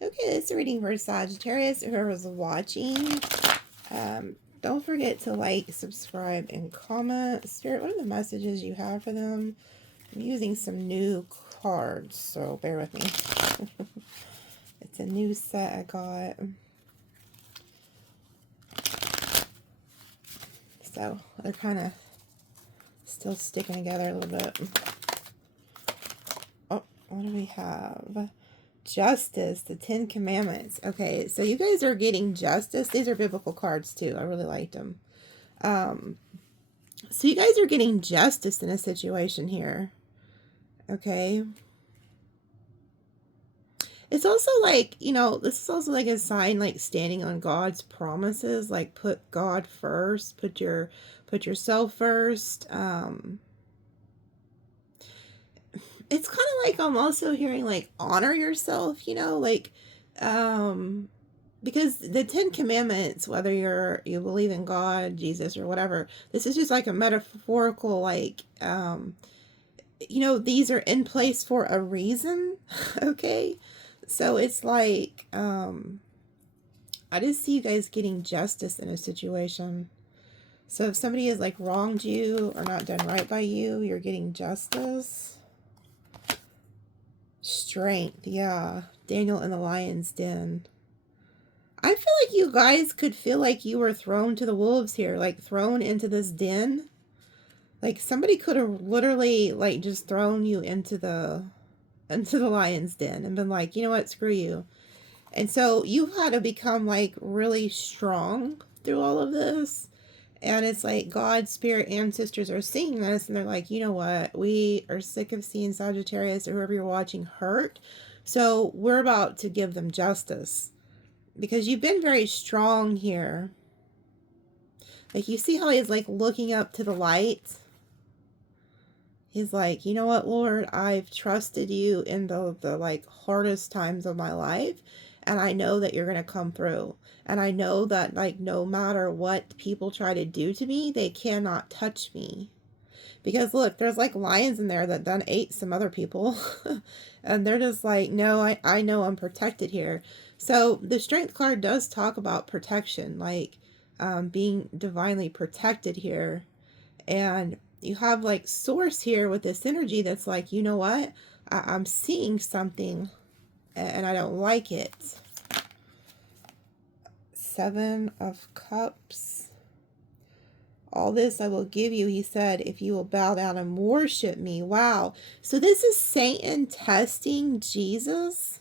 Okay, this is a reading for Sagittarius. Whoever's watching, don't forget to like, subscribe, and comment. Spirit, what are the messages you have for them? I'm using some new cards, so bear with me. It's a new set I got. So they're kind of still sticking together a little bit. Oh, what do we have? Justice, the 10 Commandments. Okay, so you guys are getting justice. These are biblical cards too. I really liked them. So you guys are getting justice in a situation here. Okay. It's also like, you know, this is also like a sign, like standing on God's promises, like put God first, put yourself first. It's kind of like I'm also hearing like honor yourself, you know, like because the 10 Commandments, whether you believe in God, Jesus, or whatever, this is just like a metaphorical, like you know, these are in place for a reason. Okay, so it's like I just see you guys getting justice in a situation. So if somebody has like wronged you or not done right by you, you're getting justice. Strength, yeah. Daniel in the lion's den. I feel like you guys could feel like you were thrown to the wolves here, like thrown into this den. Like somebody could have literally like just thrown you into the lion's den and been like, you know what, screw you. And so you've had to become like really strong through all of this. And it's like God, spirit, ancestors are seeing this and they're like, you know what? We are sick of seeing Sagittarius or whoever you're watching hurt. So we're about to give them justice. Because you've been very strong here. Like you see how he's like looking up to the light? He's like, you know what, Lord? I've trusted you in the like hardest times of my life. And I know that you're going to come through. And I know that like no matter what people try to do to me, they cannot touch me. Because look, there's like lions in there that done ate some other people. And they're just like, no, I know I'm protected here. So the strength card does talk about protection, like being divinely protected here. And you have like source here with this energy that's like, you know what? I'm seeing something and I don't like it. 7 of Cups. All this I will give you, he said, if you will bow down and worship me. Wow. So this is Satan testing Jesus.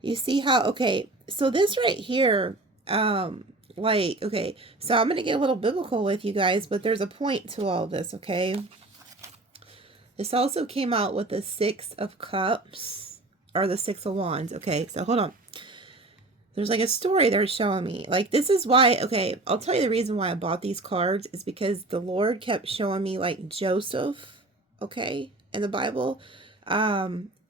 You see how, okay, so this right here, like, okay, so I'm going to get a little biblical with you guys, but there's a point to all this, okay? This also came out with the 6 of Cups, or the 6 of Wands, okay? So hold on. There's like a story they're showing me. Like, this is why, okay, I'll tell you the reason why I bought these cards is because the Lord kept showing me, like, Joseph, okay, in the Bible.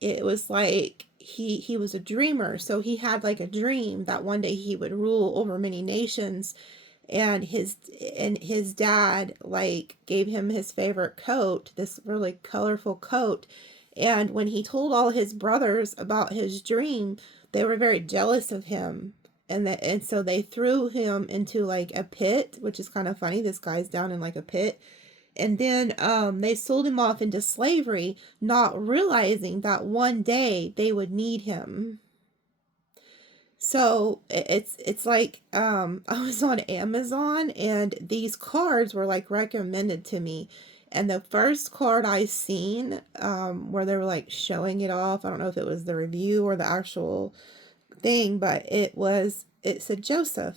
It was like he was a dreamer, so he had like a dream that one day he would rule over many nations, and his dad like gave him his favorite coat, this really colorful coat, and when he told all his brothers about his dream, they were very jealous of him, and so they threw him into like a pit, which is kind of funny. This guy's down in like a pit. And then they sold him off into slavery, not realizing that one day they would need him. So it's like I was on Amazon and these cards were like recommended to me. And the first card I seen where they were like showing it off, I don't know if it was the review or the actual thing, but it said Joseph.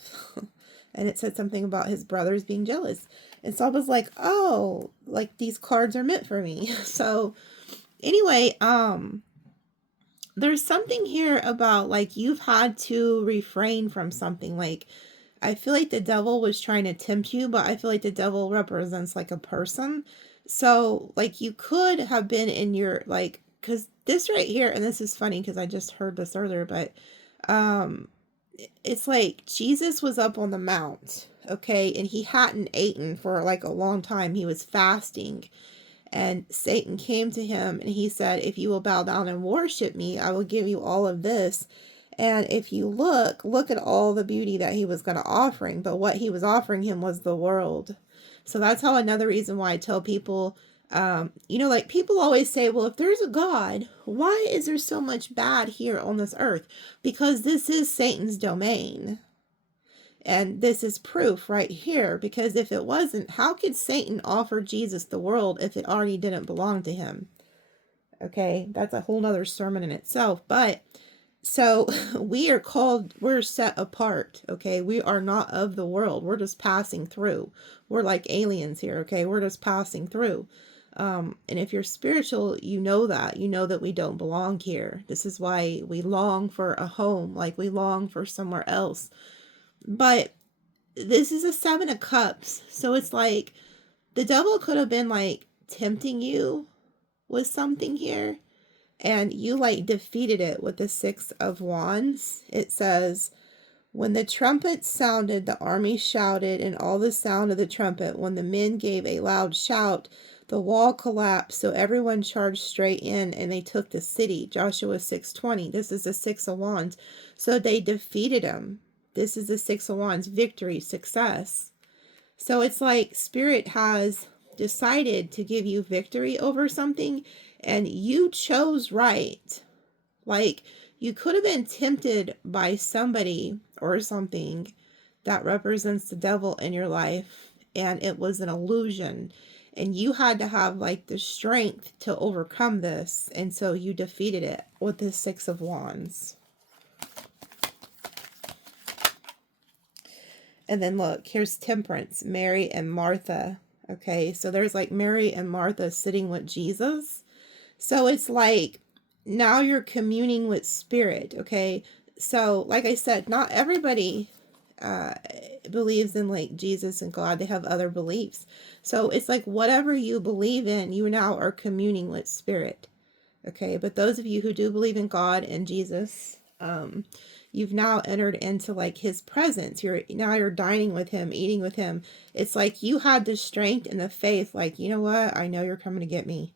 And it said something about his brothers being jealous. And so I was like, oh, like these cards are meant for me. So anyway, there's something here about like you've had to refrain from something. Like I feel like the devil was trying to tempt you, but I feel like the devil represents like a person. So like you could have been in your like, because this right here, and this is funny because I just heard this earlier, but it's like Jesus was up on the mount, okay, and he hadn't eaten for like a long time. He was fasting, And Satan came to him and he said, if you will bow down and worship me, I will give you all of this. And if you look at all the beauty that he was going to offer him. But what he was offering him was the world. So that's how another reason why I tell people, like people always say, well, if there's a God, why is there so much bad here on this earth? Because this is Satan's domain. And this is proof right here, because if it wasn't, how could Satan offer Jesus the world if it already didn't belong to him? Okay, that's a whole nother sermon in itself. But so we're set apart. Okay, we are not of the world. We're just passing through. We're like aliens here. Okay, we're just passing through. And if you're spiritual, you know that we don't belong here. This is why we long for a home, like we long for somewhere else. But this is a 7 of Cups. So it's like the devil could have been like tempting you with something here. And you like defeated it with the 6 of Wands. It says, when the trumpet sounded, the army shouted, and all the sound of the trumpet. When the men gave a loud shout, the wall collapsed. So everyone charged straight in and they took the city. Joshua 6:20. This is the 6 of Wands. So they defeated him. This is the 6 of Wands, victory, success. So it's like Spirit has decided to give you victory over something, and you chose right. Like, you could have been tempted by somebody or something that represents the devil in your life, and it was an illusion. And you had to have like the strength to overcome this, and so you defeated it with the 6 of Wands. And then look, here's Temperance, Mary and Martha. Okay, so there's like Mary and Martha sitting with Jesus. So it's like now you're communing with Spirit. Okay, so like I said, not everybody believes in like Jesus and God. They have other beliefs. So it's like whatever you believe in, you now are communing with Spirit. Okay, but those of you who do believe in God and Jesus, you've now entered into like his presence. You're dining with him, eating with him. It's like you had the strength and the faith, like, you know what? I know you're coming to get me.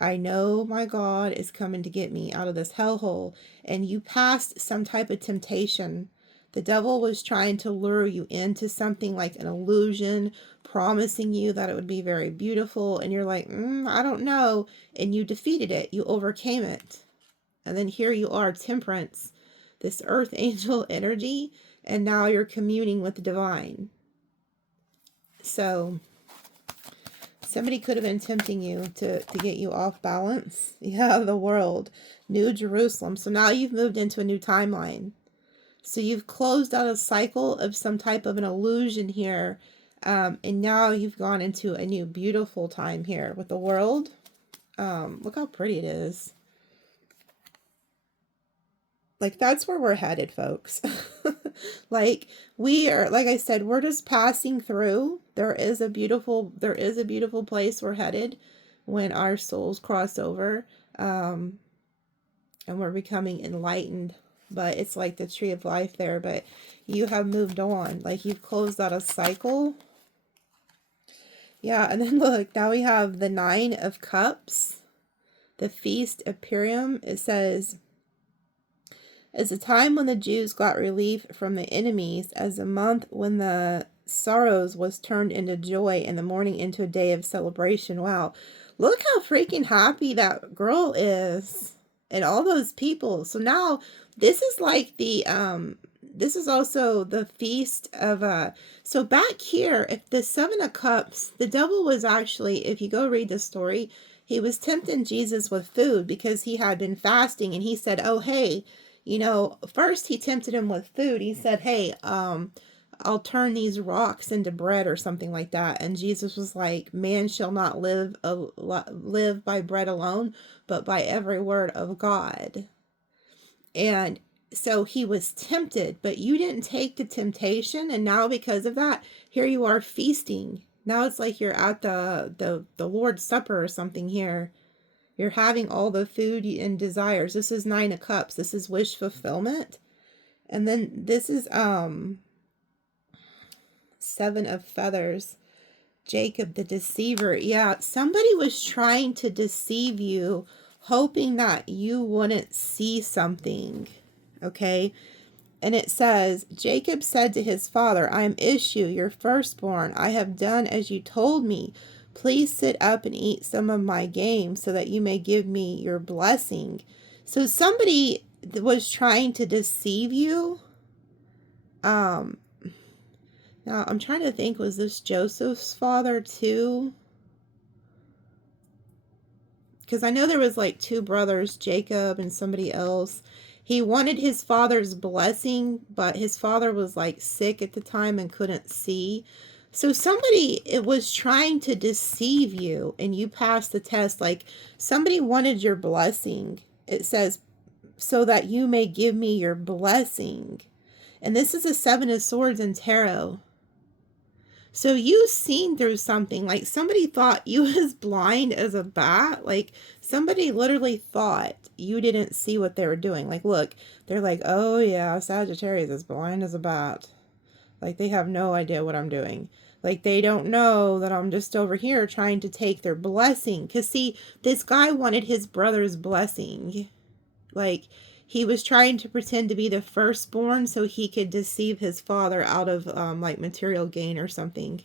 I know my God is coming to get me out of this hellhole. And you passed some type of temptation. The devil was trying to lure you into something like an illusion, promising you that it would be very beautiful. And you're like, I don't know. And you defeated it. You overcame it. And then here you are, Temperance, this earth angel energy, and now you're communing with the divine. So somebody could have been tempting you to get you off balance. Yeah, the world, New Jerusalem. So now you've moved into a new timeline. So you've closed out a cycle of some type of an illusion here. And now you've gone into a new beautiful time here with the world. Look how pretty it is. Like, that's where we're headed, folks. Like, we are, like I said, we're just passing through. There is a beautiful place we're headed when our souls cross over. And we're becoming enlightened. But it's like the tree of life there. But you have moved on. Like, you've closed out a cycle. Yeah, and then look, now we have the 9 of Cups. The Feast of Purim. It says, as a time when the Jews got relief from the enemies, as a month when the sorrows was turned into joy and the mourning into a day of celebration. Wow. Look how freaking happy that girl is and all those people. So now this is like the, this is also the feast of, so back here, if the 7 of Cups, the devil was actually, if you go read the story, he was tempting Jesus with food because he had been fasting, and he said, oh, hey, you know, first he tempted him with food. He said, hey, I'll turn these rocks into bread or something like that. And Jesus was like, man shall not live by bread alone, but by every word of God. And so he was tempted, but you didn't take the temptation. And now because of that, here you are feasting. Now it's like you're at the Lord's Supper or something here. You're having all the food and desires. This is 9 of Cups. This is wish fulfillment. And then this is 7 of Feathers. Jacob the deceiver. Yeah, somebody was trying to deceive you, hoping that you wouldn't see something. Okay? And it says, Jacob said to his father, I am Esau, your firstborn. I have done as you told me. Please sit up and eat some of my game so that you may give me your blessing. So somebody was trying to deceive you. Now I'm trying to think, was this Joseph's father too? Because I know there was like two brothers, Jacob and somebody else. He wanted his father's blessing, but his father was like sick at the time and couldn't see. So somebody, it was trying to deceive you and you passed the test. Like somebody wanted your blessing. It says, so that you may give me your blessing. And this is a 7 of Swords in tarot. So you seen through something, like somebody thought you was blind as a bat. Like somebody literally thought you didn't see what they were doing. Like, look, they're like, oh yeah, Sagittarius is blind as a bat. Like they have no idea what I'm doing. Like they don't know that I'm just over here trying to take their blessing. Because see, this guy wanted his brother's blessing. Like he was trying to pretend to be the firstborn so he could deceive his father out of like material gain or something.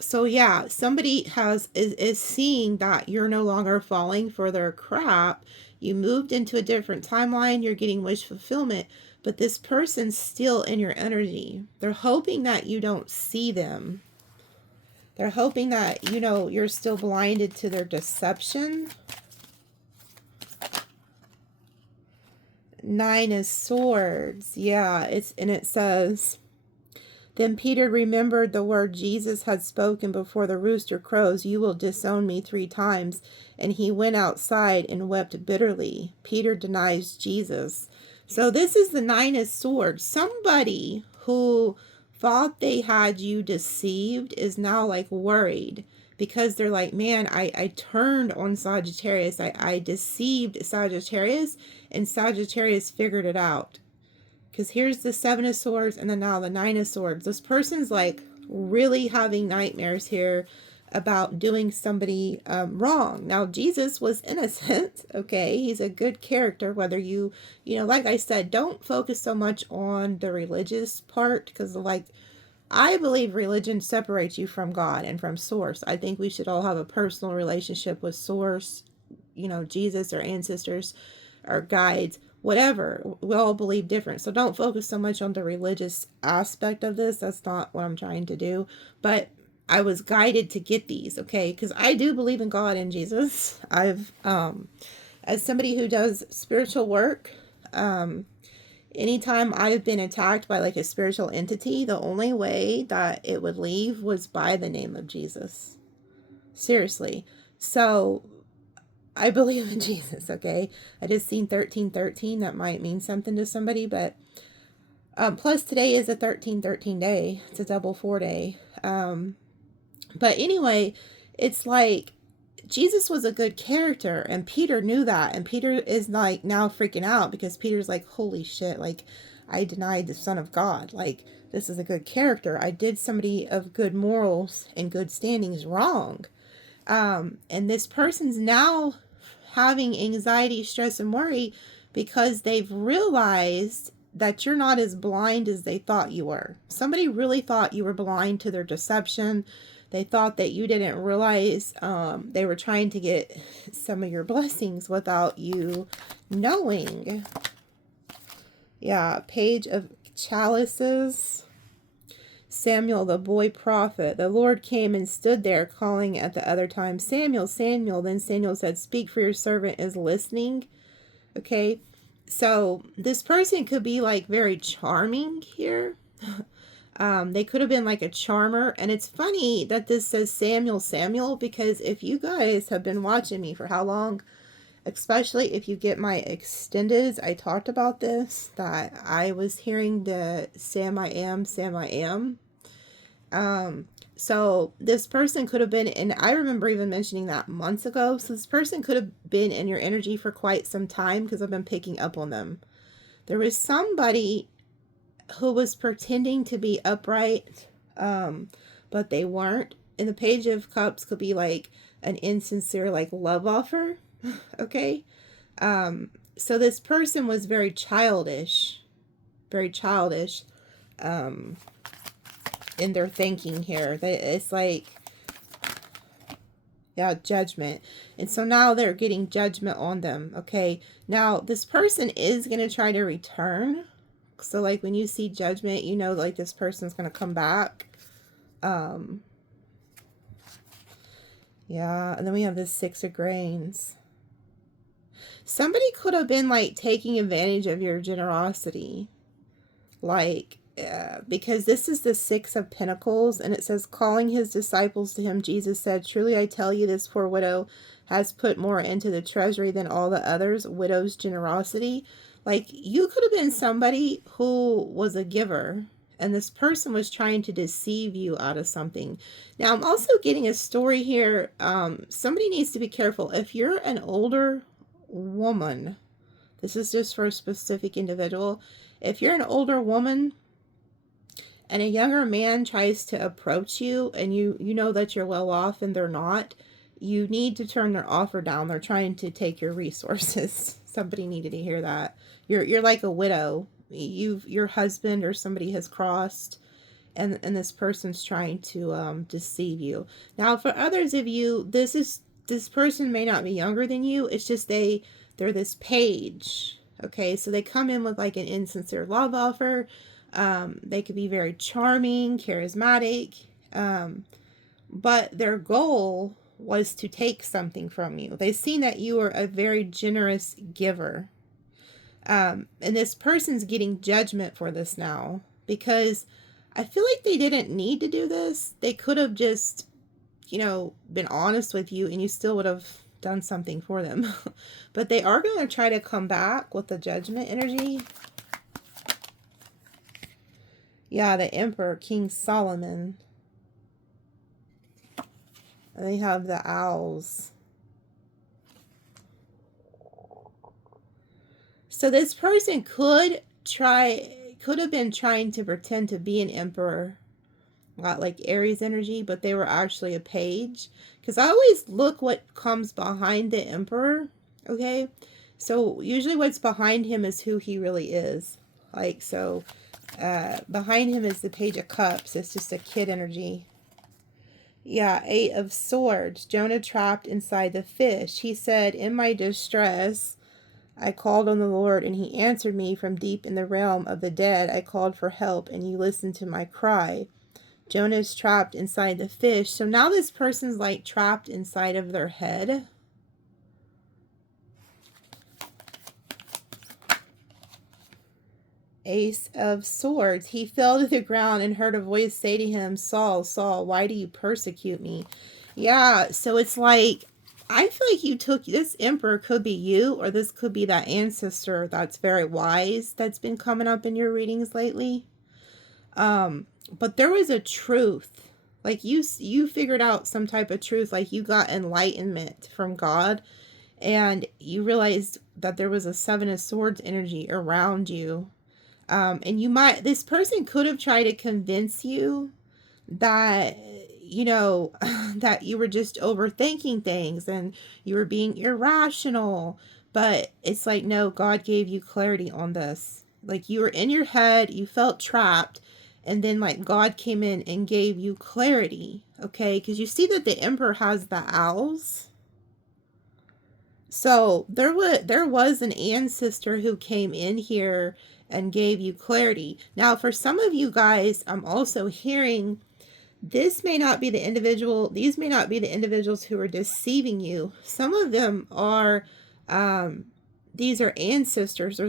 So yeah, somebody is seeing that you're no longer falling for their crap. You moved into a different timeline, you're getting wish fulfillment, but this person's still in your energy. They're hoping that you don't see them. They're hoping that, you're still blinded to their deception. 9 of Swords. Yeah, it says, then Peter remembered the word Jesus had spoken before the rooster crows, you will disown me 3 times. And he went outside and wept bitterly. Peter denies Jesus. So this is the 9 of Swords. Somebody who thought they had you deceived is now like worried. Because they're like, man, I turned on Sagittarius. I deceived Sagittarius, and Sagittarius figured it out. Because here's the 7 of Swords, and then now the 9 of Swords. This person's like really having nightmares here about doing somebody wrong. Now, Jesus was innocent, okay? He's a good character, whether like I said, don't focus so much on the religious part, because I believe religion separates you from God and from Source. I think we should all have a personal relationship with Source, Jesus, or ancestors, or guides, whatever. We all believe different. So don't focus so much on the religious aspect of this. That's not what I'm trying to do. But I was guided to get these, okay? Because I do believe in God and Jesus. I've, as somebody who does spiritual work, anytime I've been attacked by like a spiritual entity, the only way that it would leave was by the name of Jesus. Seriously. So I believe in Jesus, okay? I just seen 1313. That might mean something to somebody, but plus today is a 1313 day. It's a double 4 day. But anyway, it's like Jesus was a good character, and Peter knew that, and Peter is like now freaking out because Peter's like, holy shit, like I denied the Son of God. Like this is a good character. I did somebody of good morals and good standings wrong. And this person's now having anxiety, stress, and worry because they've realized that you're not as blind as they thought you were. Somebody really thought you were blind to their deception. They thought that you didn't realize they were trying to get some of your blessings without you knowing. Yeah, Page of Chalices. Samuel, the boy prophet. The Lord came and stood there, calling at the other time, Samuel, Samuel. Then Samuel said, speak, for your servant is listening. Okay, so this person could be like very charming here. They could have been like a charmer. And it's funny that this says Samuel, Samuel, because if you guys have been watching me for how long, especially if you get my extendeds, I talked about this, that I was hearing the Sam I am, Sam I am. So this person could have been, and I remember even mentioning that months ago. So this person could have been in your energy for quite some time because I've been picking up on them. There was somebody who was pretending to be upright, but they weren't. And the Page of Cups could be like an insincere like love offer. Okay. So this person was very childish, um, in their thinking here. It's like, yeah, judgment. And so now they're getting judgment on them. Okay. Now this person is going to try to return. So like when you see judgment, you know, like this person's going to come back. Yeah. And then we have this Six of Grains. Somebody could have been like taking advantage of your generosity. Like, because this is the Six of Pentacles, and it says, calling his disciples to him, Jesus said, truly I tell you, this poor widow has put more into the treasury than all the others. Widow's generosity. Like, you could have been somebody who was a giver, and this person was trying to deceive you out of something. Now, I'm also getting a story here. Somebody needs to be careful. If you're an older woman, this is just for a specific individual. If you're an older woman and a younger man tries to approach you, and you know that you're well off and they're not, you need to turn their offer down. They're trying to take your resources. Somebody needed to hear that. You're like a widow. Your husband or somebody has crossed, and this person's trying to deceive you. Now, for others of you, this person may not be younger than you. It's just they're this page. Okay, so they come in with like an insincere love offer. They could be very charming, charismatic, but their goal was to take something from you. They've seen that you are a very generous giver. And this person's getting judgment for this now, because I feel like they didn't need to do this. They could have just, been honest with you, and you still would have done something for them. But they are going to try to come back with the judgment energy. Yeah, the Emperor, King Solomon. And they have the owls. So this person could have been trying to pretend to be an emperor. Got like Aries energy, but they were actually a page. Because I always look what comes behind the emperor. Okay, so usually what's behind him is who he really is. Like, so behind him is the Page of Cups. It's just a kid energy. Yeah, Eight of Swords. Jonah trapped inside the fish. He said, in my distress, I called on the Lord, and he answered me from deep in the realm of the dead. I called for help, and you listened to my cry. Jonah's trapped inside the fish. So now this person's like trapped inside of their head. Ace of Swords. He fell to the ground and heard a voice say to him, Saul, Saul, why do you persecute me? Yeah, so it's like, I feel like you took, this emperor could be you, or this could be that ancestor that's very wise that's been coming up in your readings lately. But there was a truth. Like you figured out some type of truth, like you got enlightenment from God, and you realized that there was a Seven of Swords energy around you. And this person could have tried to convince you that, that you were just overthinking things and you were being irrational. But it's like, no, God gave you clarity on this. Like you were in your head, you felt trapped, and then like God came in and gave you clarity. Okay, because you see that the Emperor has the owls. So there was an ancestor who came in here and gave you clarity. Now, for some of you guys, I'm also hearing these may not be the individuals who are deceiving you. Some of them are, these are ancestors.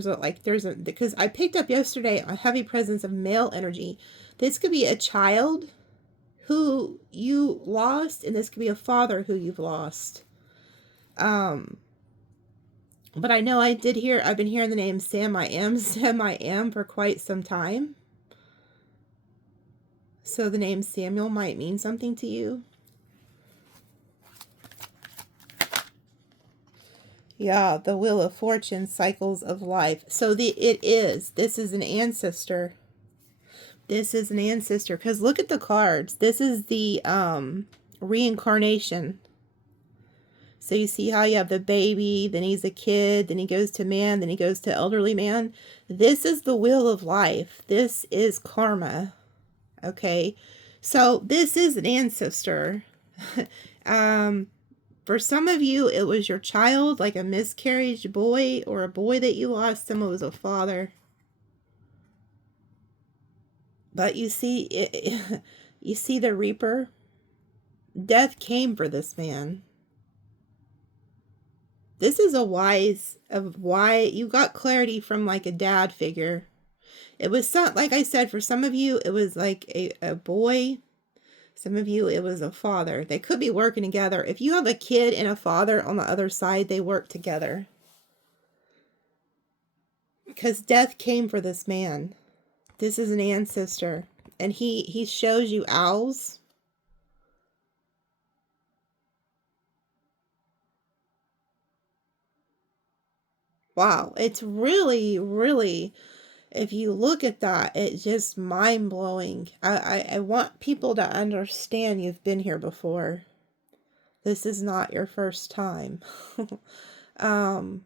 Because I picked up yesterday a heavy presence of male energy. This could be a child who you lost, and this could be a father who you've lost. But I know I've been hearing the name Sam I Am for quite some time. So the name Samuel might mean something to you. Yeah, the Wheel of Fortune, cycles of life. So this is an ancestor. This is an ancestor, because look at the cards. This is the reincarnation. So you see how you have the baby, then he's a kid, then he goes to man, then he goes to elderly man. This is the wheel of life. This is karma. Okay, so this is an ancestor. For some of you, it was your child, like a miscarriage boy or a boy that you lost. Some it was a father. But you see, you see the reaper? Death came for this man. This is a wise of why you got clarity from like a dad figure. It was some, like I said, for some of you, it was like a boy. Some of you, it was a father. They could be working together. If you have a kid and a father on the other side, they work together. Because death came for this man. This is an ancestor. And he shows you owls. Wow. It's really, really, if you look at that, it's just mind-blowing. I want people to understand you've been here before. This is not your first time. The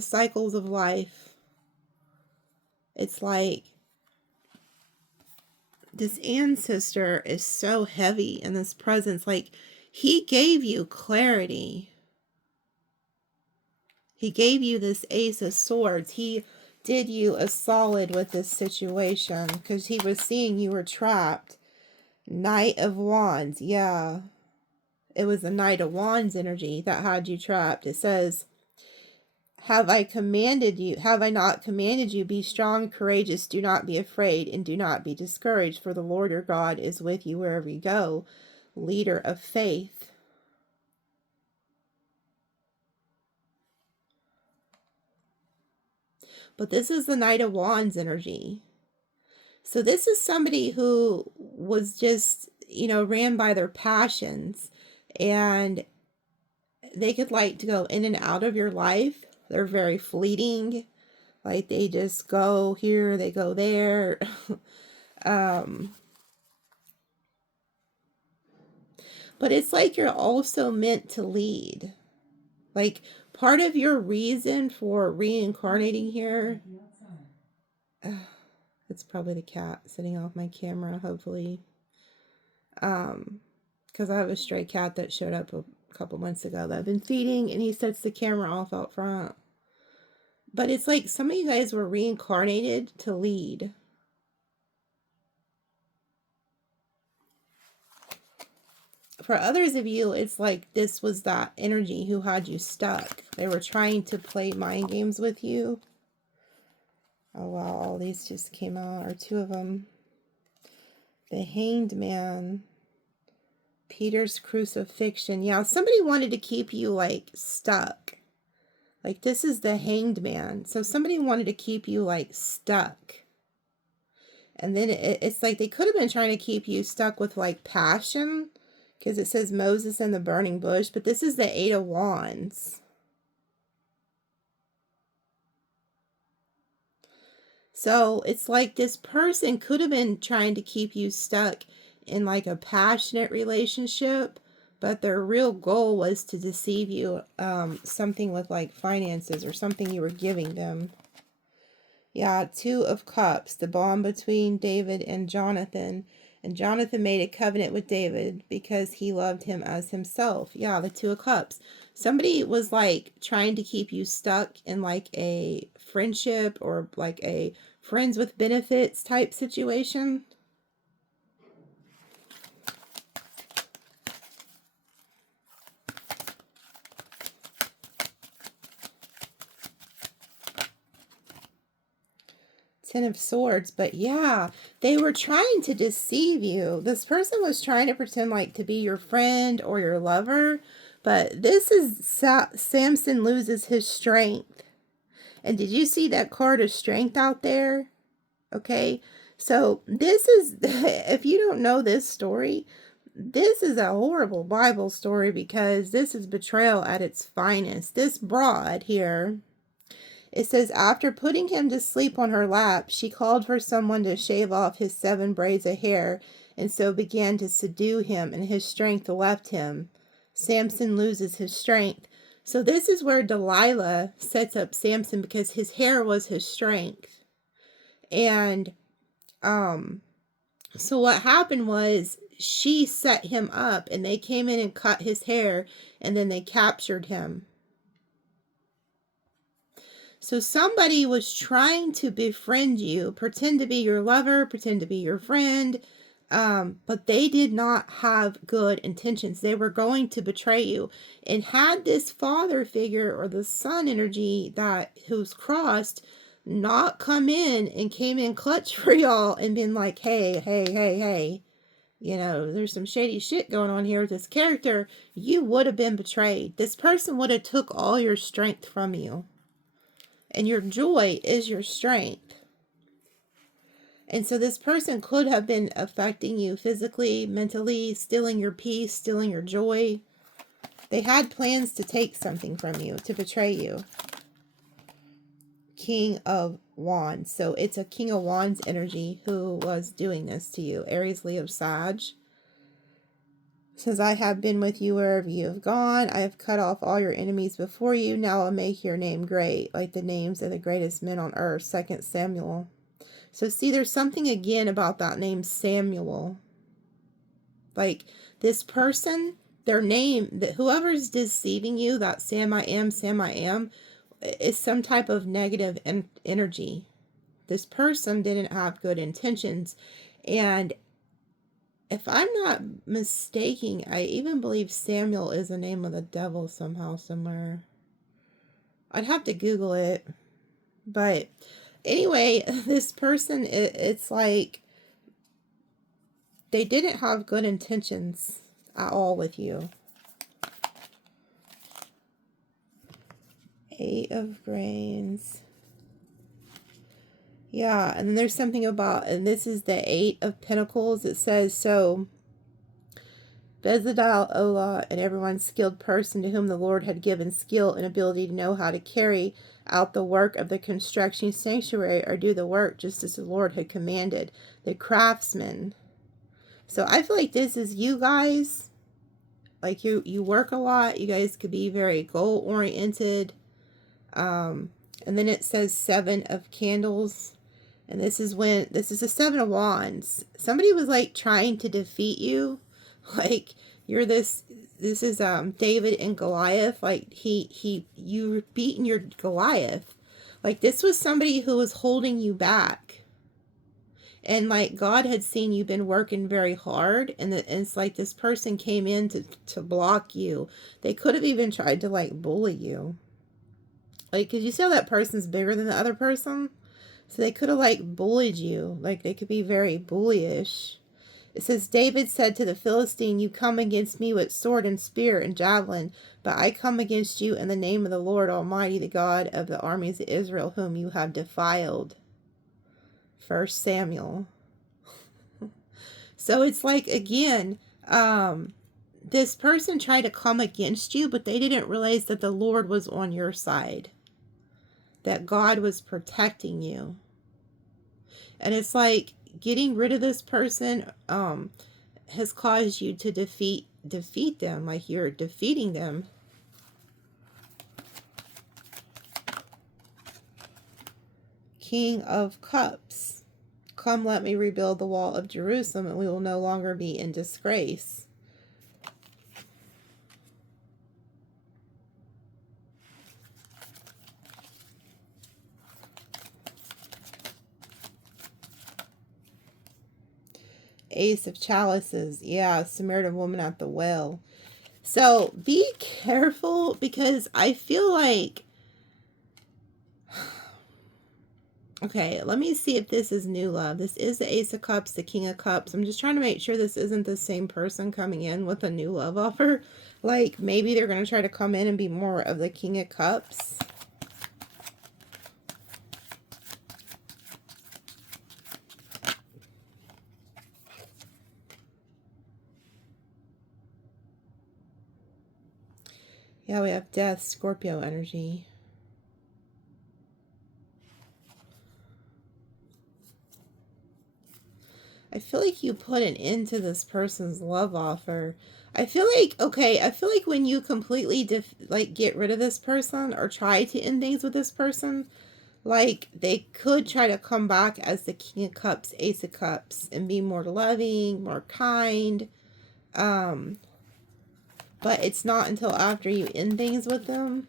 cycles of life. It's like this ancestor is so heavy in this presence. Like, he gave you clarity. He gave you this Ace of Swords. He did you a solid with this situation because he was seeing you were trapped. Knight of Wands. Yeah. It was the Knight of Wands energy that had you trapped. It says, have I not commanded you, be strong, courageous, do not be afraid, and do not be discouraged, for the Lord your God is with you wherever you go. Leader of faith. But this is the Knight of Wands energy. So this is somebody who was just, ran by their passions, and they could like to go in and out of your life. They're very fleeting. Like they just go here, they go there. But it's like you're also meant to lead. Like part of your reason for reincarnating here. It's probably the cat sitting off my camera, hopefully. Because I have a stray cat that showed up a couple months ago that I've been feeding, and he sets the camera off out front. But it's like some of you guys were reincarnated to lead. For others of you, it's like this was that energy who had you stuck. They were trying to play mind games with you. Oh, wow. All these just came out, or two of them. The Hanged Man. Peter's Crucifixion. Yeah, somebody wanted to keep you, like, stuck. Like, this is the Hanged Man. So somebody wanted to keep you, like, stuck. And then it's like they could have been trying to keep you stuck with, like, passion. Because it says Moses in the burning bush. But this is the Eight of Wands. So it's like this person could have been trying to keep you stuck in like a passionate relationship, but their real goal was to deceive you, something with like finances or something you were giving them. Yeah, Two of Cups, the bond between David and Jonathan. And Jonathan made a covenant with David because he loved him as himself. Yeah, the Two of Cups. Somebody was like trying to keep you stuck in like a friendship or like a friends with benefits type situation. Ten of Swords. But yeah, they were trying to deceive you. This person was trying to pretend like to be your friend or your lover. But this is Samson loses his strength. And did you see that card of strength out there? Okay. So this is, if you don't know this story, this is a horrible Bible story because this is betrayal at its finest. This broad here It says, after putting him to sleep on her lap, she called for someone to shave off his 7 braids of hair, and so began to subdue him, and his strength left him. Samson loses his strength. So this is where Delilah sets up Samson, because his hair was his strength. And so what happened was, she set him up, and they came in and cut his hair, and then they captured him. So somebody was trying to befriend you, pretend to be your lover, pretend to be your friend, but they did not have good intentions. They were going to betray you. And had this father figure or the son energy who's crossed not come in and came in clutch for y'all and been like, hey, you know, there's some shady shit going on here with this character, you would have been betrayed. This person would have took all your strength from you. And your joy is your strength. And so this person could have been affecting you physically, mentally, stealing your peace, stealing your joy. They had plans to take something from you, to betray you. King of Wands. So it's a King of Wands energy who was doing this to you. Aries, Leo, Sag. Says, I have been with you wherever you have gone. I have cut off all your enemies before you. Now I'll make your name great, like the names of the greatest men on earth. 2 Samuel. So see, there's something again about that name Samuel. Like this person, their name, that whoever's deceiving you, that Sam I am, is some type of negative energy. This person didn't have good intentions. And if I'm not mistaken, I even believe Samuel is the name of the devil somehow, somewhere. I'd have to Google it. But anyway, this person, it's like they didn't have good intentions at all with you. 8 of Grains. Yeah, and then there's something about, and this is the 8 of Pentacles. It says, so Bezalel, Olah, and everyone skilled person to whom the Lord had given skill and ability to know how to carry out the work of the construction sanctuary, or do the work just as the Lord had commanded. The craftsmen. So I feel like this is you guys. Like you work a lot. You guys could be very goal oriented. And then it says 7 of Candles. And this is a 7 of Wands. Somebody was like trying to defeat you. Like you're this is David and Goliath. Like you beating your Goliath. Like this was somebody who was holding you back. And like God had seen you've been working very hard, and it's like this person came in to block you. They could have even tried to like bully you. Like, because you see how that person's bigger than the other person? So they could have like bullied you. Like they could be very bullyish. It says, David said to the Philistine, you come against me with sword and spear and javelin, but I come against you in the name of the Lord Almighty, the God of the armies of Israel, whom you have defiled. 1 Samuel. So it's like, again, this person tried to come against you, but they didn't realize that the Lord was on your side. That God was protecting you. And it's like getting rid of this person has caused you to defeat them. Like you're defeating them. King of Cups. Come, let me rebuild the wall of Jerusalem, and we will no longer be in disgrace. Ace of Chalices. Yeah, Samaritan woman at the well. So be careful, because I feel like... Okay, let me see if this is new love. This is the Ace of Cups, the King of Cups. I'm just trying to make sure this isn't the same person coming in with a new love offer. Like, maybe they're going to try to come in and be more of the King of Cups. Yeah, we have Death, Scorpio energy. I feel like you put an end to this person's love offer. I feel like, okay, I feel like when you completely, like, get rid of this person or try to end things with this person, like, they could try to come back as the King of Cups, Ace of Cups, and be more loving, more kind. But it's not until after you end things with them.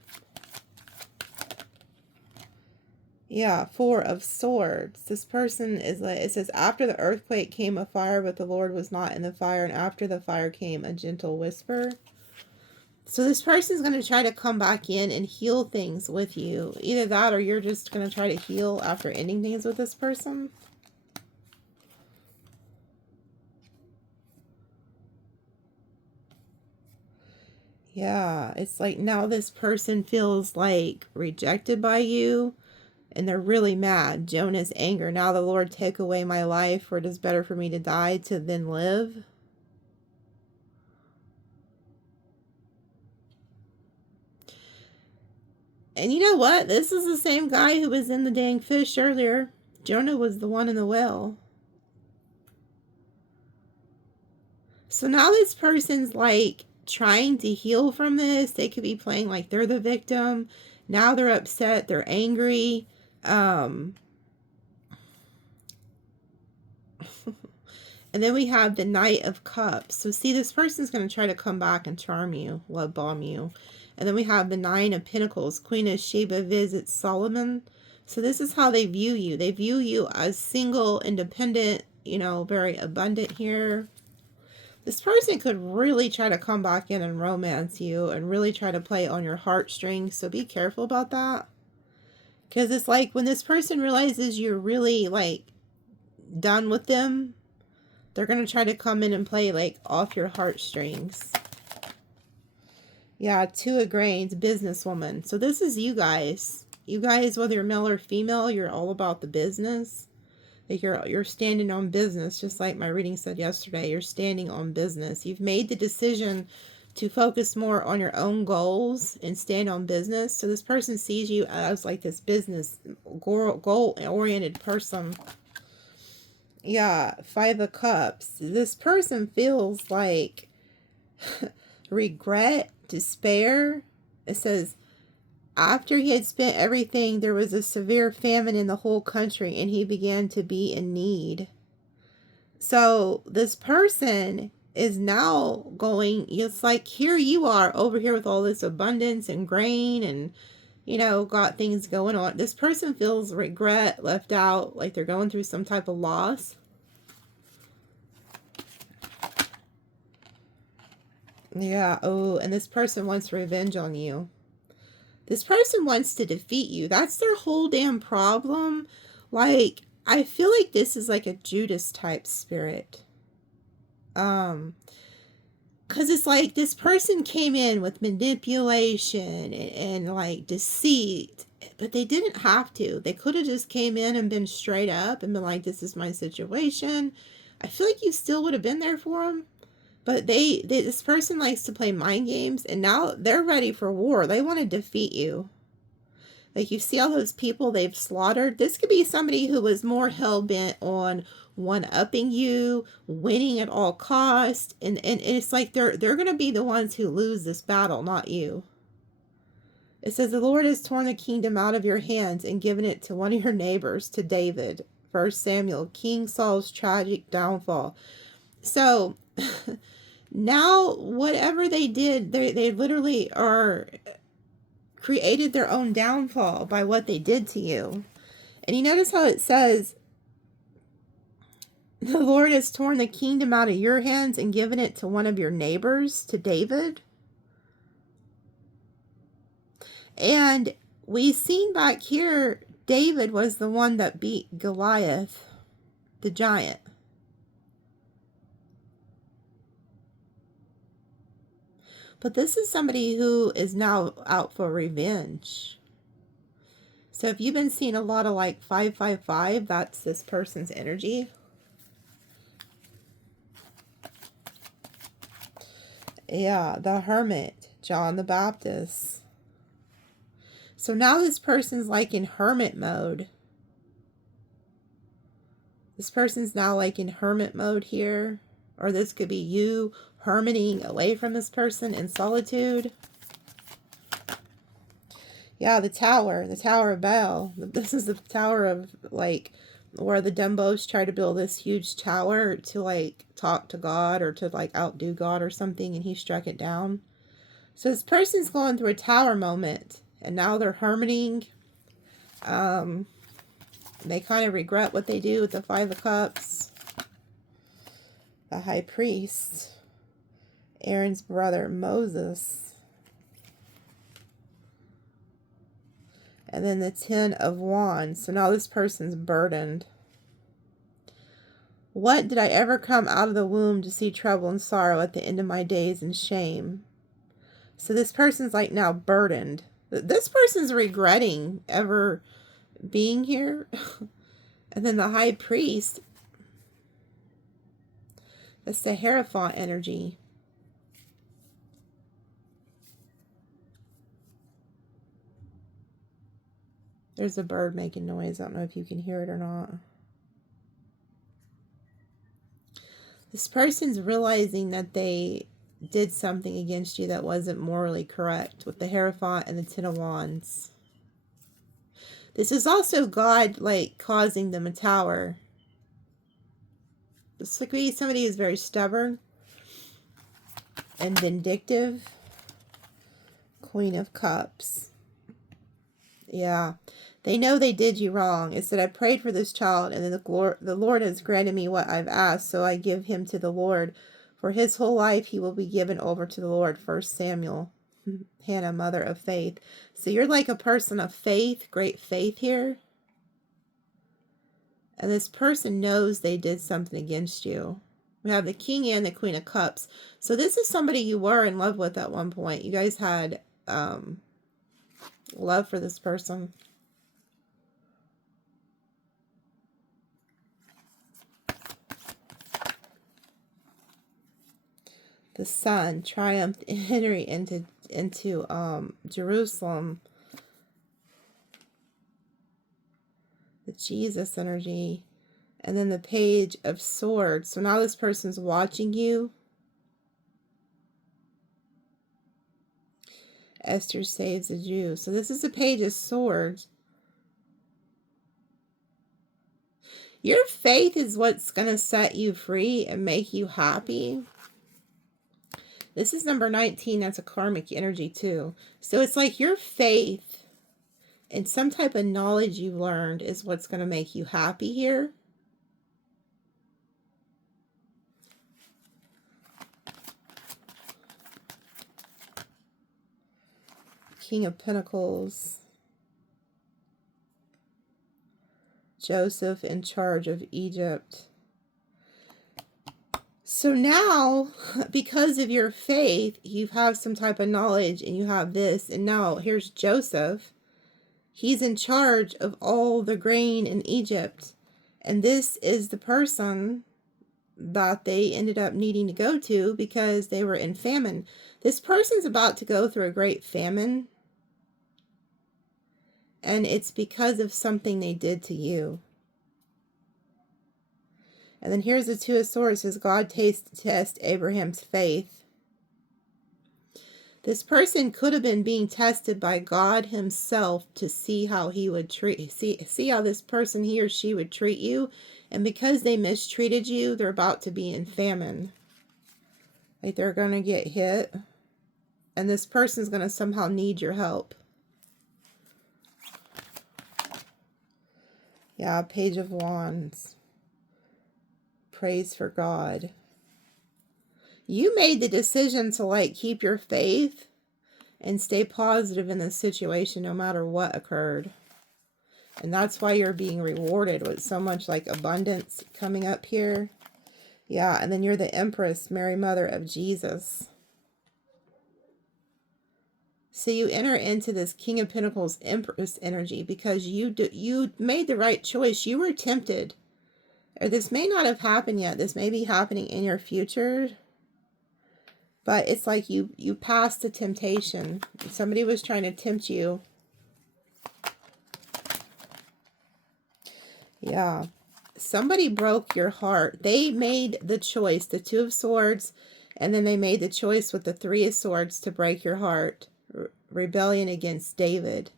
Yeah, Four of Swords. This person is like, it says, after the earthquake came a fire, but the Lord was not in the fire, and after the fire came a gentle whisper. So this person's going to try to come back in and heal things with you. Either that or you're just going to try to heal after ending things with this person. Yeah, it's like now this person feels like rejected by you. And they're really mad. Jonah's anger. Now the Lord take away my life, for it is better for me to die to than live. And you know what? This is the same guy who was in the dang fish earlier. Jonah was the one in the well. So now this person's like trying to heal from this. They could be playing like they're the victim. Now they're upset. They're angry. And then we have the Knight of Cups. So see, this person's going to try to come back and charm you, love bomb you. And then we have the Nine of Pentacles. Queen of Sheba visits Solomon. So this is how they view you. They view you as single, independent, you know, very abundant here. This person could really try to come back in and romance you and really try to play on your heartstrings. So be careful about that. Because it's like when this person realizes you're really like done with them, they're going to try to come in and play like off your heartstrings. Yeah, Two of Grains, businesswoman. So this is you guys. You guys, whether you're male or female, you're all about the business. Like you're standing on business, just like my reading said yesterday. You're standing on business. You've made the decision to focus more on your own goals and stand on business. So this person sees you as like this business goal-oriented person. Yeah, Five of Cups. This person feels like regret, despair. It says, after he had spent everything, there was a severe famine in the whole country, and he began to be in need. So this person is now going, it's like here you are over here with all this abundance and grain and, you know, got things going on. This person feels regret, left out, like they're going through some type of loss. Yeah, oh, and this person wants revenge on you. This person wants to defeat you. That's their whole damn problem. Like, I feel like this is like a Judas type spirit. Because it's like this person came in with manipulation and like deceit, but they didn't have to. They could have just came in and been straight up and been like, this is my situation. I feel like you still would have been there for them. But this person likes to play mind games, and now they're ready for war. They want to defeat you. Like, you see all those people they've slaughtered? This could be somebody who was more hell-bent on one-upping you, winning at all costs, and it's like they're going to be the ones who lose this battle, not you. It says, the Lord has torn the kingdom out of your hands and given it to one of your neighbors, to David. 1 Samuel, King Saul's tragic downfall. So... now whatever they did, they literally are created their own downfall by what they did to you. And you notice how it says, the Lord has torn the kingdom out of your hands and given it to one of your neighbors, to David. And we've seen back here, David was the one that beat Goliath, the giant. But this is somebody who is now out for revenge. So if you've been seeing a lot of like 555, that's this person's energy. Yeah, the Hermit, John the Baptist. So now this person's like in hermit mode. This person's now like in hermit mode here. Or this could be you hermiting away from this person in solitude. Yeah, the Tower of Babel. This is the tower of, like, where the Dumbos try to build this huge tower to, like, talk to God or to, like, outdo God or something, and he struck it down. So this person's going through a tower moment, and now they're hermiting. They kind of regret what they do with the Five of Cups. The High Priest. Aaron's brother, Moses. And then the Ten of Wands. So now this person's burdened. What did I ever come out of the womb to see trouble and sorrow at the end of my days and shame? So this person's like now burdened. This person's regretting ever being here. And then the High Priest. That's the Hierophant energy. There's a bird making noise. I don't know if you can hear it or not. This person's realizing that they did something against you that wasn't morally correct with the Hierophant and the Ten of Wands. This is also God, like, causing them a tower. This could be somebody who's very stubborn and vindictive. Queen of Cups. Yeah. They know they did you wrong. It said, I prayed for this child, and then the Lord has granted me what I've asked, so I give him to the Lord. For his whole life he will be given over to the Lord. 1 Samuel. Hannah, mother of faith. So you're like a person of faith, great faith here. And this person knows they did something against you. We have the King and the Queen of Cups. So this is somebody you were in love with at one point. You guys had love for this person. The Sun triumphed entry into Jerusalem. The Jesus energy. And then the Page of Swords. So now this person's watching you. Esther saves the Jew. So this is the Page of Swords. Your faith is what's going to set you free and make you happy. This is number 19. That's a karmic energy too. So it's like your faith and some type of knowledge you've learned is what's going to make you happy here. King of Pentacles. Joseph in charge of Egypt. So now, because of your faith, you have some type of knowledge and you have this. And now here's Joseph. He's in charge of all the grain in Egypt. And this is the person that they ended up needing to go to because they were in famine. This person's about to go through a great famine. And it's because of something they did to you. And then here's the Two of Swords. Says God test Abraham's faith. This person could have been being tested by God himself to see how he would see how this person, he or she, would treat you. And because they mistreated you, they're about to be in famine. Like they're going to get hit. And this person's going to somehow need your help. Yeah, Page of Wands. Praise for God. You made the decision to like keep your faith and stay positive in this situation no matter what occurred. And that's why you're being rewarded with so much like abundance coming up here. Yeah, and then you're the Empress, Mary Mother of Jesus. So you enter into this King of Pentacles Empress energy because you made the right choice. You were tempted. Or this may not have happened yet. This may be happening in your future. But it's like you passed the temptation. Somebody was trying to tempt you. Yeah. somebody broke your heart. They made the choice, the Two of Swords, and then they made the choice with the Three of Swords to break your heart. Rebellion against David.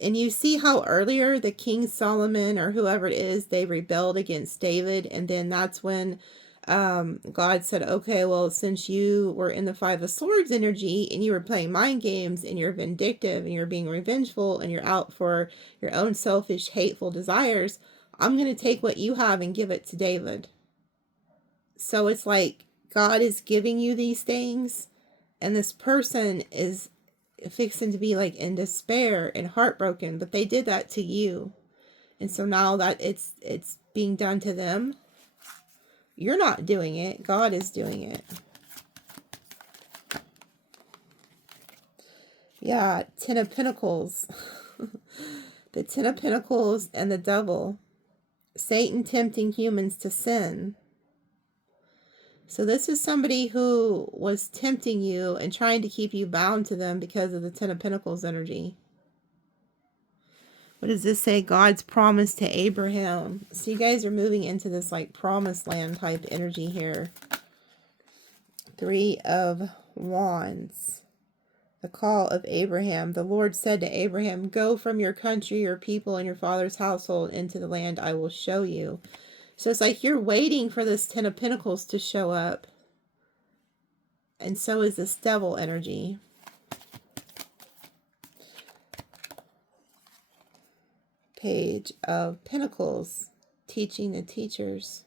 And you see how earlier the King Solomon or whoever it is, they rebelled against David. And then that's when God said, okay, well, since you were in the Five of Swords energy and you were playing mind games and you're vindictive and you're being revengeful and you're out for your own selfish, hateful desires, I'm going to take what you have and give it to David. So it's like God is giving you these things, and this person is fixing to be like in despair and heartbroken, but they did that to you. And so now that it's being done to them, you're not doing it. God is doing it. Yeah, Ten of Pentacles. The Ten of Pentacles and the Devil. Satan tempting humans to sin. So this is somebody who was tempting you and trying to keep you bound to them because of the Ten of Pentacles energy. What does this say? God's promise to Abraham. So you guys are moving into this like promised land type energy here. Three of Wands. The call of Abraham. The Lord said to Abraham, go from your country, your people, and your father's household into the land I will show you. So it's like you're waiting for this Ten of Pentacles to show up. And so is this devil energy. Page of Pentacles. Teaching the teachers.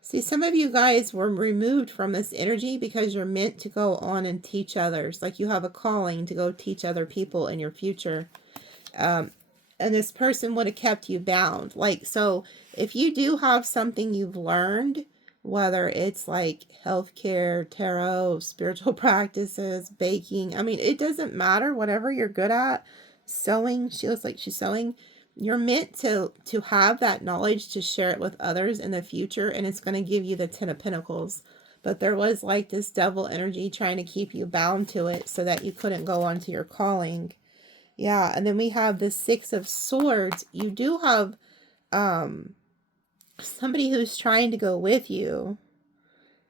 See, some of you guys were removed from this energy because you're meant to go on and teach others. Like you have a calling to go teach other people in your future. And this person would have kept you bound. Like, so if you do have something you've learned, whether it's like healthcare, tarot, spiritual practices, baking, I mean, it doesn't matter, whatever you're good at, sewing, she looks like she's sewing, you're meant to have that knowledge to share it with others in the future, and it's going to give you the Ten of Pentacles. But there was like this devil energy trying to keep you bound to it so that you couldn't go on to your calling. Yeah, and then we have the Six of Swords. You do have somebody who's trying to go with you.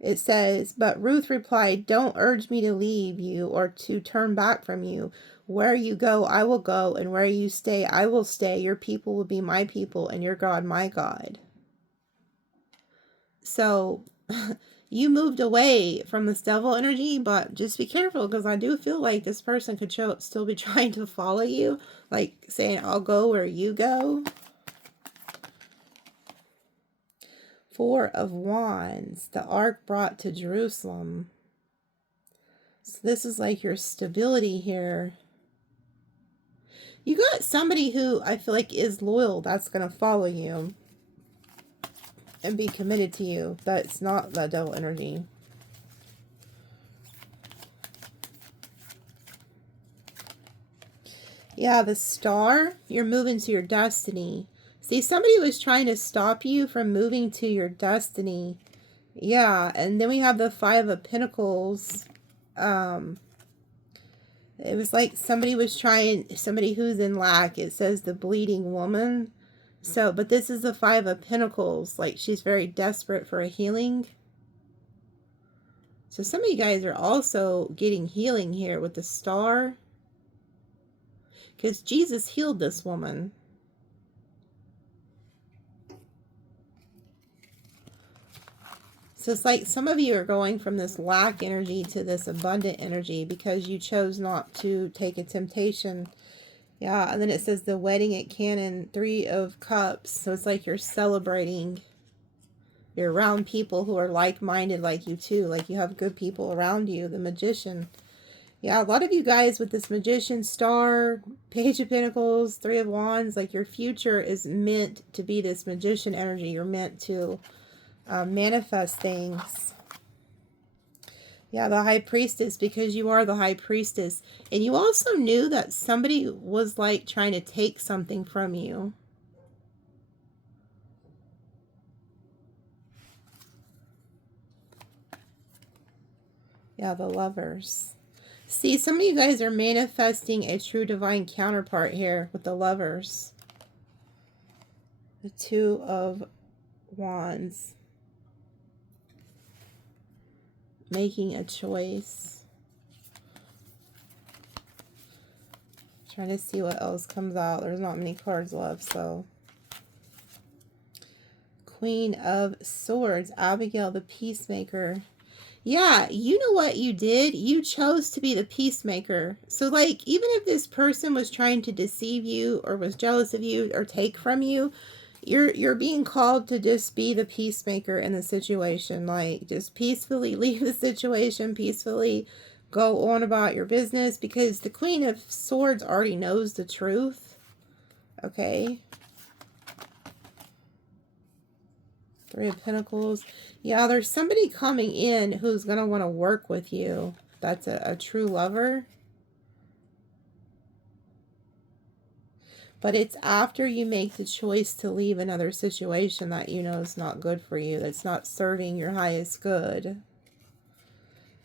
It says, but Ruth replied, don't urge me to leave you or to turn back from you. Where you go, I will go, and where you stay, I will stay. Your people will be my people, and your God, my God. So, you moved away from this devil energy, but just be careful, because I do feel like this person could still be trying to follow you, like saying, I'll go where you go. Four of Wands, the ark brought to Jerusalem. So this is like your stability here. You got somebody who I feel like is loyal that's going to follow you and be committed to you. That's not the devil energy. Yeah, the Star, you're moving to your destiny. See, somebody was trying to stop you from moving to your destiny. Yeah, and then we have the Five of Pentacles. It was like somebody was trying, somebody who's in lack. It says the bleeding woman. So, but this is the Five of Pentacles. Like she's very desperate for a healing. So some of you guys are also getting healing here with the Star. Because Jesus healed this woman. So it's like some of you are going from this lack energy to this abundant energy because you chose not to take a temptation. Yeah, and then it says the wedding at Canaan, Three of Cups. So it's like you're celebrating. You're around people who are like-minded like you too. Like you have good people around you. The Magician. Yeah, a lot of you guys with this Magician, Star, Page of Pentacles, Three of Wands, like your future is meant to be this Magician energy. You're meant to manifest things. Yeah, the High Priestess, because you are the High Priestess. And you also knew that somebody was like trying to take something from you. Yeah, the Lovers. See, some of you guys are manifesting a true divine counterpart here with the Lovers. The Two of Wands. Making a choice. Trying to see what else comes out. There's not many cards left, so. Queen of Swords. Abigail, the Peacemaker. Yeah, you know what you did? You chose to be the peacemaker. So, like, even if this person was trying to deceive you or was jealous of you or take from you, you're being called to just be the peacemaker in the situation. Like, just peacefully leave the situation, peacefully go on about your business, because the Queen of Swords already knows the truth. Okay. Three of Pentacles. Yeah, there's somebody coming in who's going to want to work with you. That's a true lover. But it's after you make the choice to leave another situation that you know is not good for you. That's not serving your highest good.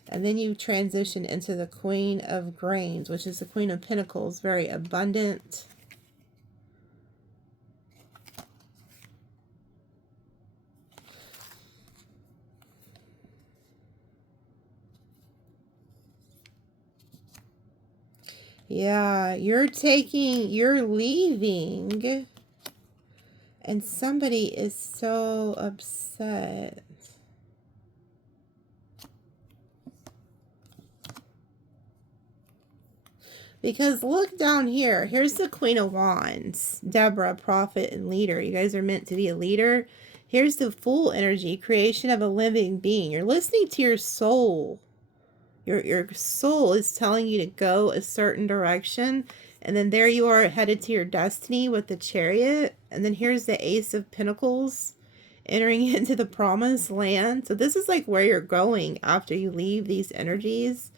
And then you transition into the Queen of Grains, which is the Queen of Pentacles. Very abundant. Yeah, you're leaving. And somebody is so upset. Because look down here. Here's the Queen of Wands. Deborah, prophet and leader. You guys are meant to be a leader. Here's the Fool energy. Creation of a living being. You're listening to your soul. Your soul is telling you to go a certain direction. And then there you are headed to your destiny with the Chariot. And then here's the Ace of Pentacles. Entering into the promised land. So this is like where you're going after you leave these energies.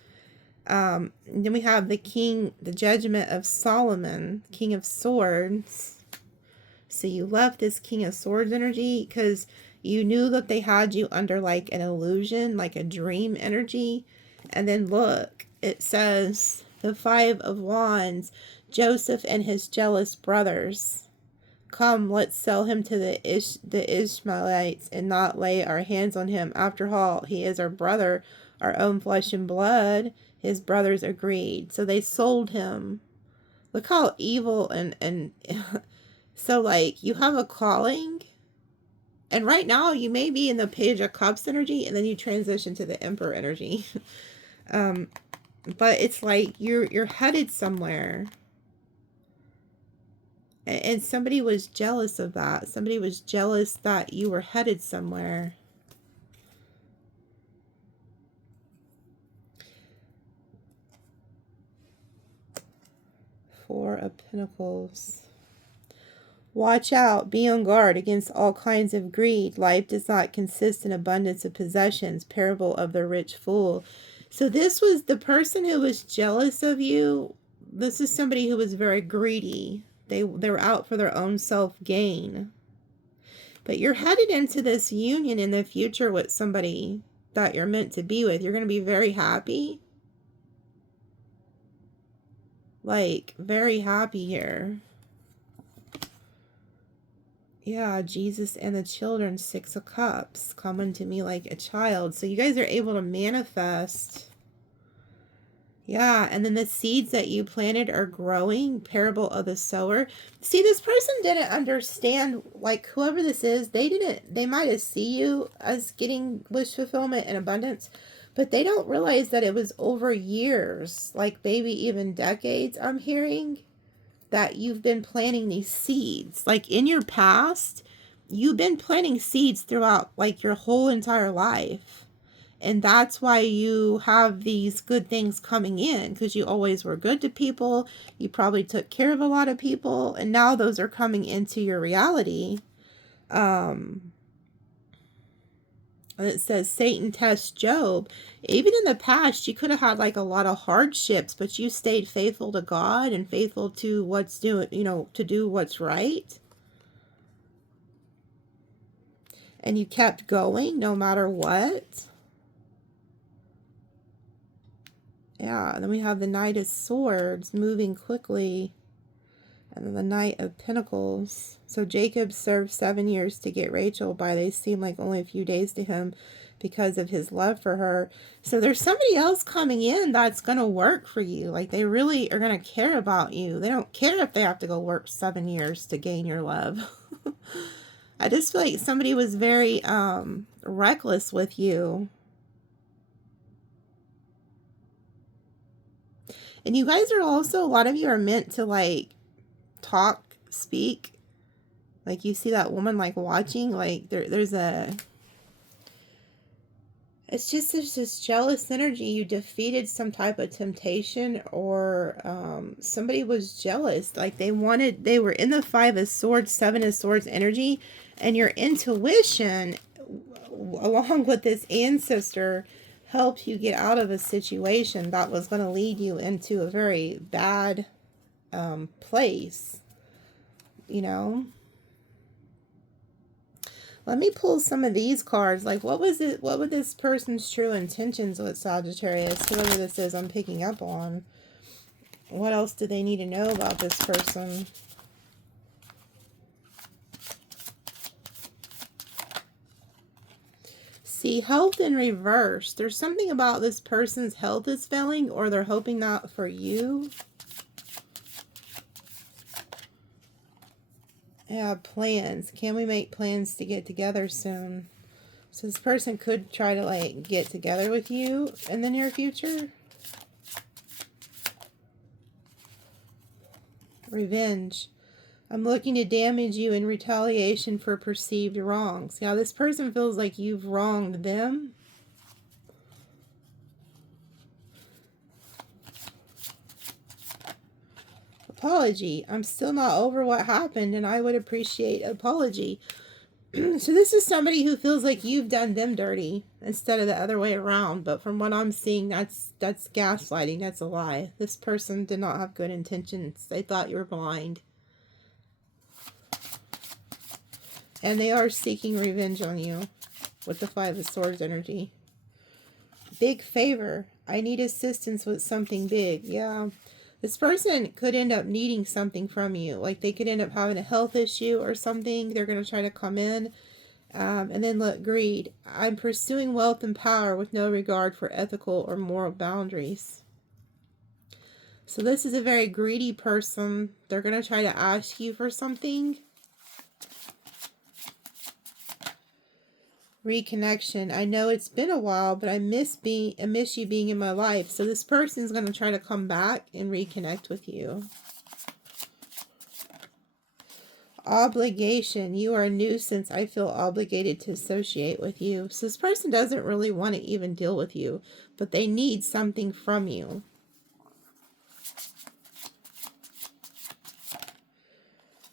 Then we have the King, the Judgment of Solomon, King of Swords. So you left this King of Swords energy because you knew that they had you under like an illusion, like a dream energy. And then look, it says the Five of Wands, Joseph and his jealous brothers. Come, let's sell him to the Ishmaelites and not lay our hands on him. After all, he is our brother, our own flesh and blood. His brothers agreed. So they sold him. Look how evil and so like you have a calling. And right now you may be in the Page of Cups energy and then you transition to the Emperor energy. But it's like you're headed somewhere. And somebody was jealous of that. Somebody was jealous that you were headed somewhere. Four of Pentacles. Watch out. Be on guard against all kinds of greed. Life does not consist in abundance of possessions. Parable of the rich fool. So this was the person who was jealous of you. This is somebody who was very greedy. They were out for their own self-gain. But you're headed into this union in the future with somebody that you're meant to be with. You're going to be very happy. Like, very happy here. Yeah, Jesus and the children, Six of Cups. Come unto me like a child. So you guys are able to manifest. Yeah, and then the seeds that you planted are growing. Parable of the sower. See, this person didn't understand, like, whoever this is, they might have see you as getting wish fulfillment and abundance, but they don't realize that it was over years, like maybe even decades, I'm hearing, that you've been planting these seeds. Like, in your past, you've been planting seeds throughout, like, your whole entire life. And that's why you have these good things coming in, because you always were good to people. You probably took care of a lot of people, and now those are coming into your reality. And it says Satan tests Job. Even in the past, you could have had like a lot of hardships, but you stayed faithful to God and faithful to what's doing, to do what's right. And you kept going no matter what. Yeah, then we have the Knight of Swords moving quickly. And then the Knight of Pentacles. So Jacob served 7 years to get Rachel by they seem like only a few days to him because of his love for her. So there's somebody else coming in that's going to work for you. Like they really are going to care about you. They don't care if they have to go work 7 years to gain your love. I just feel like somebody was very reckless with you. And you guys are also, a lot of you are meant to like talk, speak. Like you see that woman like watching, like there's a, it's just there's this jealous energy. You defeated some type of temptation, or somebody was jealous. Like they were in the 5 of Swords, 7 of Swords energy, and your intuition, along with this ancestor, helped you get out of a situation that was going to lead you into a very bad place, you know. Let me pull some of these cards. Like, what was it? What were this person's true intentions with Sagittarius? Whoever this is, I'm picking up on. What else do they need to know about this person? See, health in reverse. There's something about this person's health is failing, or they're hoping that for you. Yeah, plans. Can we make plans to get together soon? So this person could try to like get together with you in the near future. Revenge. I'm looking to damage you in retaliation for perceived wrongs. Now this person feels like you've wronged them. Apology. I'm still not over what happened, and I would appreciate apology. So this is somebody who feels like you've done them dirty instead of the other way around. But from what I'm seeing, that's gaslighting. That's a lie. This person did not have good intentions. They thought you were blind. And they are seeking revenge on you with the 5 of Swords energy. Big favor. I need assistance with something big. Yeah. This person could end up needing something from you. Like they could end up having a health issue or something. They're going to try to come in. And then look, greed. I'm pursuing wealth and power with no regard for ethical or moral boundaries. So this is a very greedy person. They're going to try to ask you for something. Reconnection. I know it's been a while, but I miss you being in my life. So this person is going to try to come back and reconnect with you. Obligation. You are a nuisance. I feel obligated to associate with you. So this person doesn't really want to even deal with you, but they need something from you.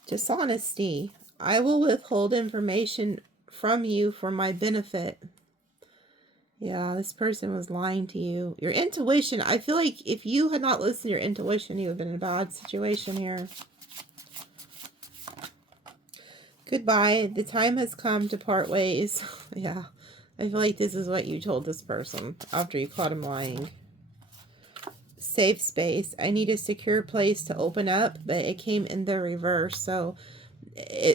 Dishonesty. I will withhold information from you for my benefit. Yeah, this person was lying to you. Your intuition. I feel like if you had not listened to your intuition, you would have been in a bad situation here. Goodbye. The time has come to part ways. Yeah, I feel like this is what you told this person after you caught him lying. Safe space. I need a secure place to open up, but it came in the reverse. So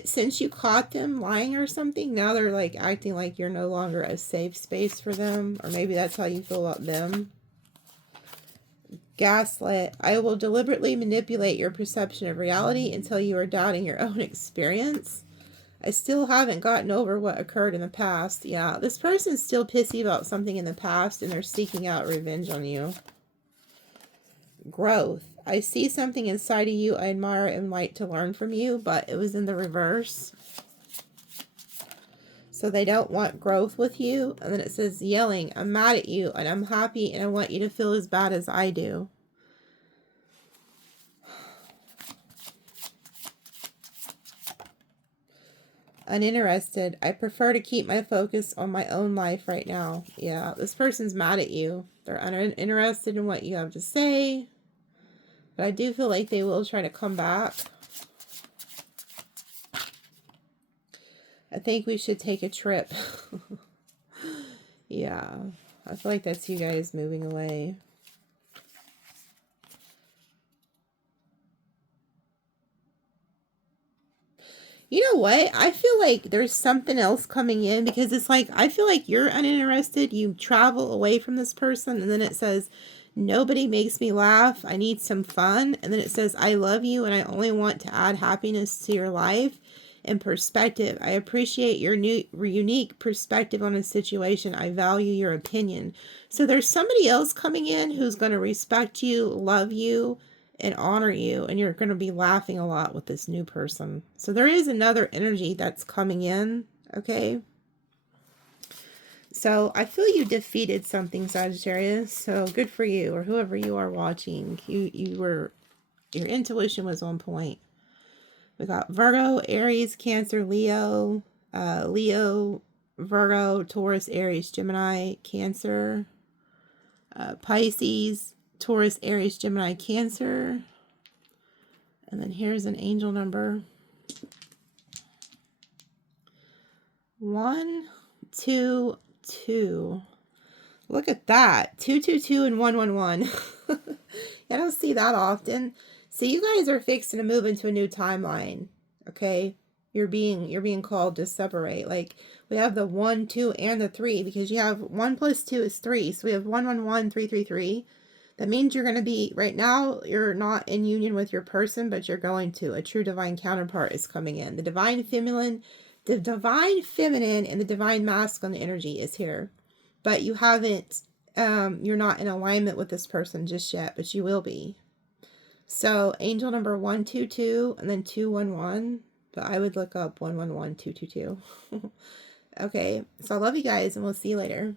since you caught them lying or something, now they're like acting like you're no longer a safe space for them, or maybe that's how you feel about them. Gaslit. I will deliberately manipulate your perception of reality until you are doubting your own experience. I still haven't gotten over what occurred in the past. Yeah, this person's still pissy about something in the past, and they're seeking out revenge on you. Growth. I see something inside of you I admire and like to learn from you, but it was in the reverse. So they don't want growth with you. And then it says yelling. I'm mad at you and I'm happy and I want you to feel as bad as I do. Uninterested. I prefer to keep my focus on my own life right now. Yeah, this person's mad at you. They're uninterested in what you have to say. But I do feel like they will try to come back. I think we should take a trip. Yeah. I feel like that's you guys moving away. You know what? I feel like there's something else coming in, because it's like, I feel like you're uninterested. You travel away from this person, and then it says, nobody makes me laugh. I need some fun. And then it says, I love you and I only want to add happiness to your life and perspective. I appreciate your unique perspective on a situation. I value your opinion. So there's somebody else coming in who's going to respect you, love you, and honor you, and you're going to be laughing a lot with this new person. So there is another energy that's coming in, okay? So I feel you defeated something, Sagittarius. So good for you, or whoever you are watching. Your intuition was on point. We got Virgo, Aries, Cancer, Leo, Leo, Virgo, Taurus, Aries, Gemini, Cancer, Pisces, Taurus, Aries, Gemini, Cancer. And then here's an angel number. 1, 2, 2. Look at that. 222 and 111. I don't see that often. So you guys are fixing to move into a new timeline. Okay? You're being called to separate. Like, we have the 1, 2, and the 3, because you have 1 plus 2 is 3. So we have 111, 333. That means you're going to be, right now, you're not in union with your person, but you're going to. A true divine counterpart is coming in. The divine feminine and the divine masculine energy is here. But you haven't, you're not in alignment with this person just yet, but you will be. So angel number 122 and then 211. But I would look up 111, 222. Okay, so I love you guys, and we'll see you later.